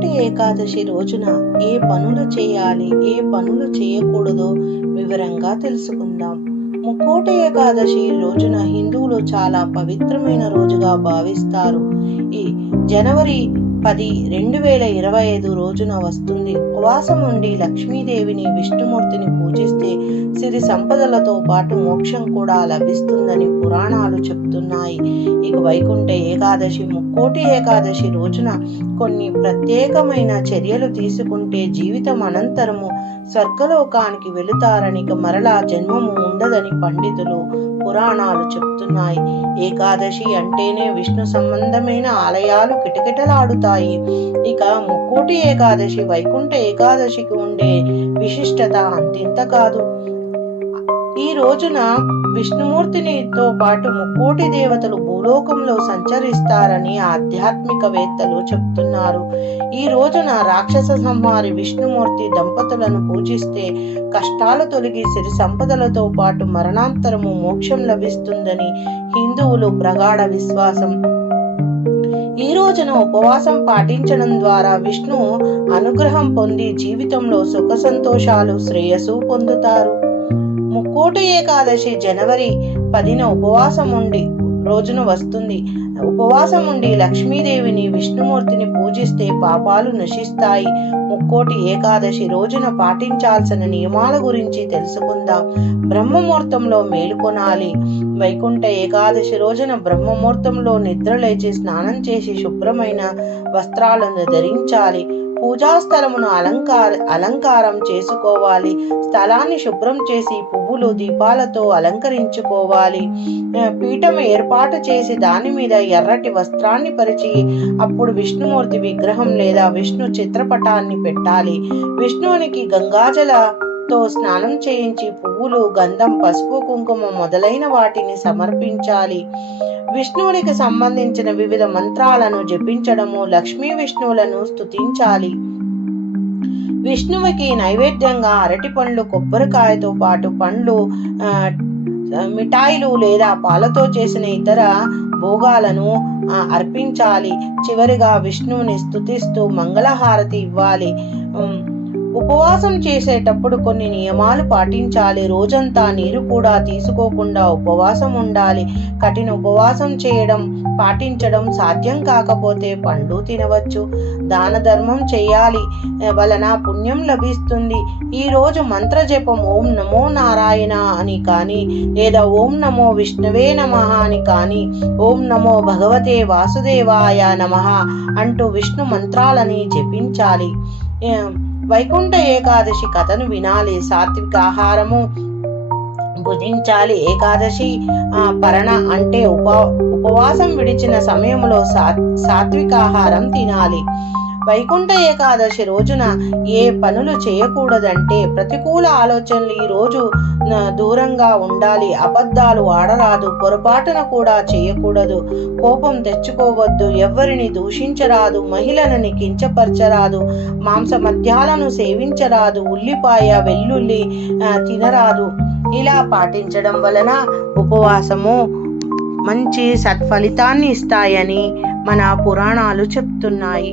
ముక్కోటి ఏకాదశి రోజున ఏ పనులు చేయాలి ఏ పనులు చేయకూడదో వివరంగా తెలుసుకుందాం. ముక్కోటి ఏకాదశి రోజున హిందువులు చాలా పవిత్రమైన రోజుగా భావిస్తారు. ఈ జనవరి పది రెండు వేల ఇరవై ఐదు రోజున వస్తుంది. ఉపవాసం ఉండి లక్ష్మీదేవిని విష్ణుమూర్తిని పూజిస్తే సిరి సంపదలతో పాటు మోక్షం కూడా లభిస్తుందని పురాణాలు చెప్తున్నాయి. ఇక వైకుంఠ ఏకాదశి ముక్కోటి ఏకాదశి రోజున కొన్ని ప్రత్యేకమైన చర్యలు తీసుకుంటే జీవితం అనంతరము స్వర్గలోకానికి వెళుతారని ఇక మరలా జన్మము ఉండదని పండితులు పురాణాలు చెప్తున్నాయి. ఏకాదశి అంటేనే విష్ణు సంబంధమైన ఆలయాలు కిటకిటలాడుతాయి. ఇక ముక్కోటి ఏకాదశి వైకుంఠ ఏకాదశికి ఉండే విశిష్టత అంతింత కాదు. ఈ రోజున విష్ణుమూర్తినితో పాటు ముక్కోటి దేవతలు భూలోకంలో సంచరిస్తారని ఆధ్యాత్మికవేత్తలు చెప్తున్నారు. ఈ రోజున రాక్షస సంహారి విష్ణుమూర్తి దంపతులను పూజిస్తే కష్టాలు తొలగి సిరి సంపదలతో పాటు మరణాంతరము మోక్షం లభిస్తుందని హిందువులు ప్రగాఢ విశ్వాసం ఈ రోజున ఉపవాసం పాటించడం ద్వారా విష్ణు అనుగ్రహం పొంది జీవితంలో సుఖ సంతోషాలు శ్రేయస్సు పొందుతారు. ముక్కోటి ఏకాదశి జనవరి పదిన ఉపవాసం ఉండి రోజున వస్తుంది. ఉపవాసం ఉండి లక్ష్మీదేవిని విష్ణుమూర్తిని పూజిస్తే పాపాలు నశిస్తాయి. ముక్కోటి ఏకాదశి రోజున పాటించాల్సిన నియమాల గురించి తెలుసుకుందాం. బ్రహ్మముహూర్తంలో మేలుకొనాలి వైకుంఠ ఏకాదశి రోజున బ్రహ్మముహూర్తంలో నిద్ర లేచి స్నానం చేసి శుభ్రమైన వస్త్రాలను ధరించాలి. పూజా స్థలమును అలంకార అలంకారం చేసుకోవాలి. స్థలాన్ని శుభ్రం చేసి పువ్వులు దీపాలతో అలంకరించుకోవాలి. పీఠం ఏర్పాటు చేసి దాని మీద ఎర్రటి వస్త్రాన్ని పరిచి అప్పుడు విష్ణుమూర్తి విగ్రహం లేదా విష్ణు చిత్రపటాన్ని పెట్టాలి. విష్ణువునికి గంగాజల తో స్నానం చేయించి పువ్వులు గంధం పసుపు కుంకుమ మొదలైన వాటిని సమర్పించాలి. విష్ణువునికి సంబంధించిన వివిధ మంత్రాలను జపించడము లక్ష్మీ విష్ణువులను స్తుతించాలి. విష్ణువుకి నైవేద్యంగా అరటి పండ్లు కొబ్బరికాయతో పాటు పండ్లు మిఠాయిలు లేదా పాలతో చేసిన ఇతర భోగాలను అర్పించాలి. చివరిగా విష్ణువుని స్థుతిస్తూ మంగళహారతి ఇవ్వాలి. ఉపవాసం చేసేటప్పుడు కొన్ని నియమాలు పాటించాలి. రోజంతా నీరు కూడా తీసుకోకుండా ఉపవాసం ఉండాలి. కఠిన ఉపవాసం చేయడం పాటించడం సాధ్యం కాకపోతే పండ్లు తినవచ్చు. దాన ధర్మం చేయాలి వలన పుణ్యం లభిస్తుంది. ఈ రోజు మంత్ర జపం ఓం నమో నారాయణ అని కానీ లేదా ఓం నమో విష్ణువే నమ అని కానీ ఓం నమో భగవతే వాసుదేవాయ నమ అంటూ విష్ణు మంత్రాలని జపించాలి. వైకుంఠ ఏకాదశి కథను వినాలి. సాత్విక ఆహారము భుజించాలి. ఏకాదశి పరణ అంటే ఉప ఉపవాసం విడిచిన సమయంలో సా సాత్విక ఆహారం తినాలి. వైకుంఠ ఏకాదశి రోజున ఏ పనులు చేయకూడదంటే ప్రతికూల ఆలోచనలు ఈ రోజు దూరంగా ఉండాలి. అబద్ధాలు ఆడరాదు. పొరపాటున కూడా చేయకూడదు. కోపం తెచ్చుకోవద్దు. ఎవరిని దూషించరాదు. మహిళలని కించపరచరాదు. మాంస మద్యాలను సేవించరాదు. ఉల్లిపాయ వెల్లుల్లి తినరాదు. ఇలా పాటించడం వలన ఉపవాసము మంచి సత్ఫలితాన్ని ఇస్తాయని మన పురాణాలు చెప్తున్నాయి.